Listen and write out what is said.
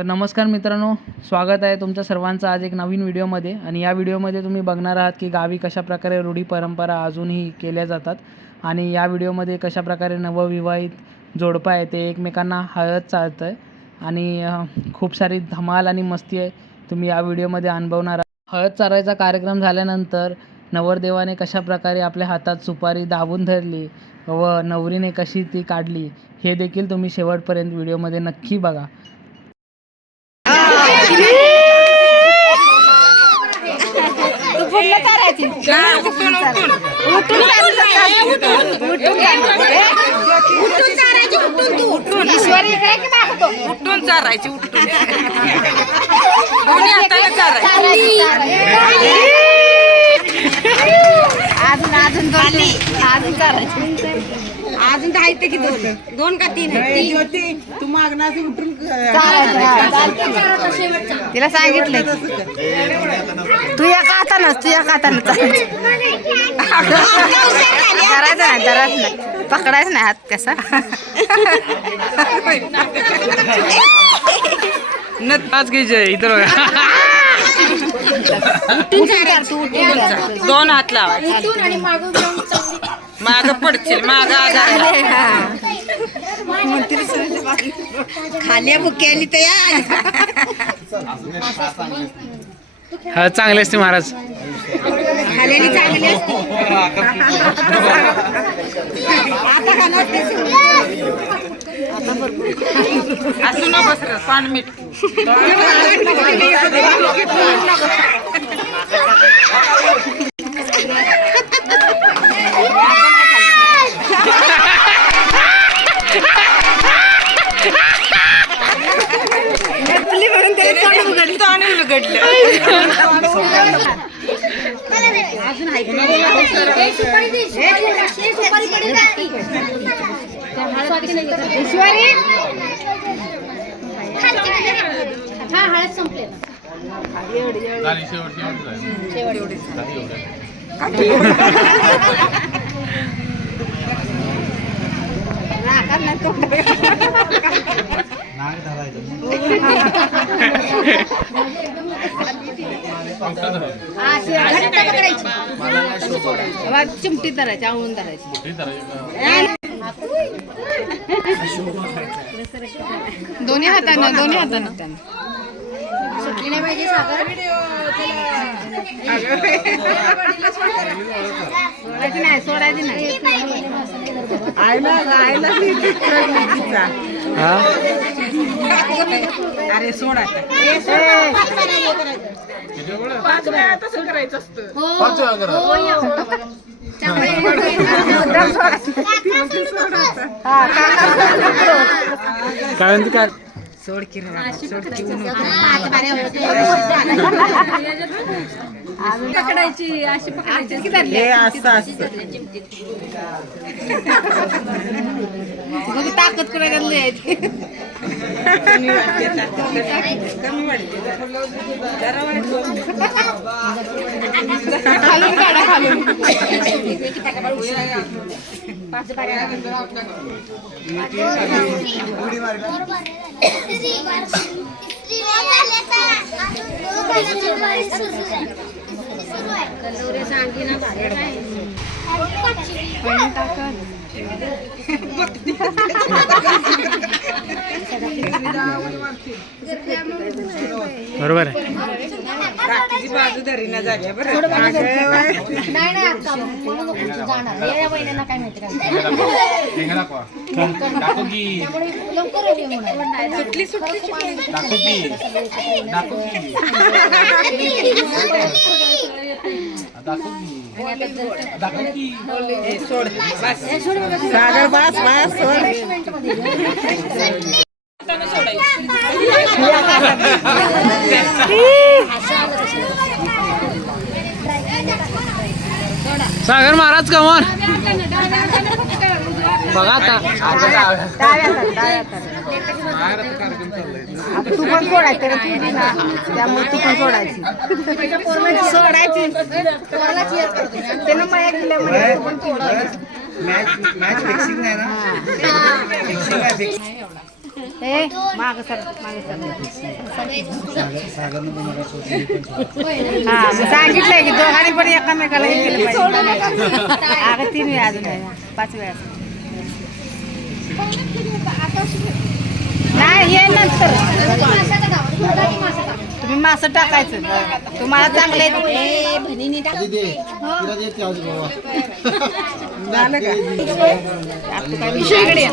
तर नमस्कार मित्रांनो, स्वागत आहे तुमच्या सर्वांचं आज एक नवीन व्हिडिओमध्ये. आणि या व्हिडिओमध्ये तुम्ही बघणार आहात की गावी कशाप्रकारे रूढी परंपरा अजूनही केल्या जातात आणि या व्हिडिओमध्ये कशाप्रकारे नवविवाहित जोडपं आहे ते एकमेकांना हळद चालतं आहे आणि खूप सारी धमाल आणि मस्ती आहे तुम्ही या व्हिडिओमध्ये अनुभवणार आहात. हळद चारायचा कार्यक्रम झाल्यानंतर नवरदेवाने कशाप्रकारे आपल्या हातात सुपारी दाबून धरली व नवरीने कशी ती काढली हे देखील तुम्ही शेवटपर्यंत व्हिडिओमध्ये नक्की बघा. उठून चारायची उठून दोन्ही हाताने चारायची. अजून अजून अजून चारायची. अजून आहेत की दोन का तीन तू मागणार उठून तिला सांगितलंय तू या हातानच करायचं नाही जराच नाही पकडायचं नाही हात कसा नच घ्यायचे इतर दोन हात लावायचे माग पडतील माग खाल्या बुके आली तर हा चांगले असते महाराज. खाल्याने चांगली असते. आता खाणार असू न बस पान मीठ हळद संपले चिमटी धरायची आवळून धरायची दोन्ही हातानं सुटली नाही पाहिजे सागर सोडायची नाही अरे सोडा तसं करायचं असतं. काय म्हणते काय सोड की पकडायची अशी ताकद करायला यायची खालून काढा खालून बरोबर आहे. बाजू धरीना झाली सागर बास बास सागर महाराज कमर बघा आता तू पण सोडायची त्यामुळे तू पण सोडायची त्यानं माया दिल्यामुळे तू पण सोडायची. मॅच फिक्सिंग नाही ना. फिक्सिंग आहे. ए माग सर हा मी सांगितलंय की दोघांनी पण एकामेकाला हे केलं पाहिजे. अगं 3 वेळा अजून आहे 5 वेळा नाही हे नंतर तुम्ही मासं टाकायचं तुम्हाला चांगले झालं का? इकडे